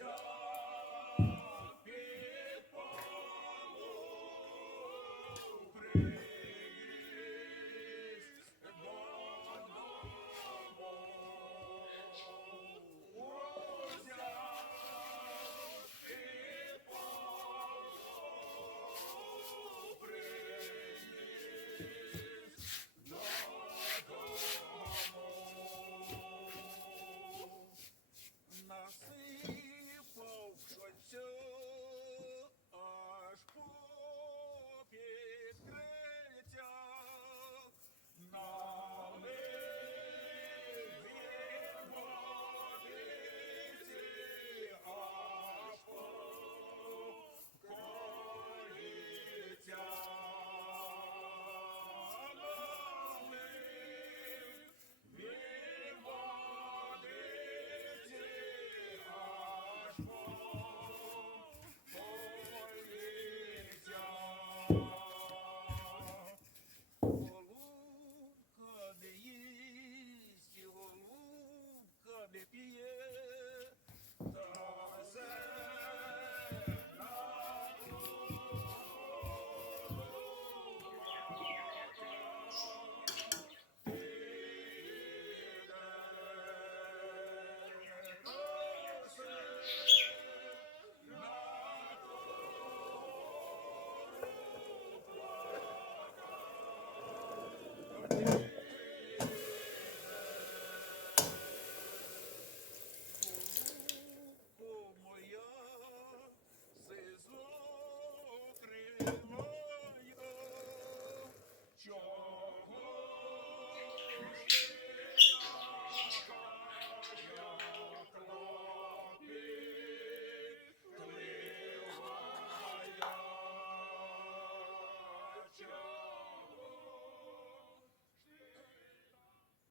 Joe.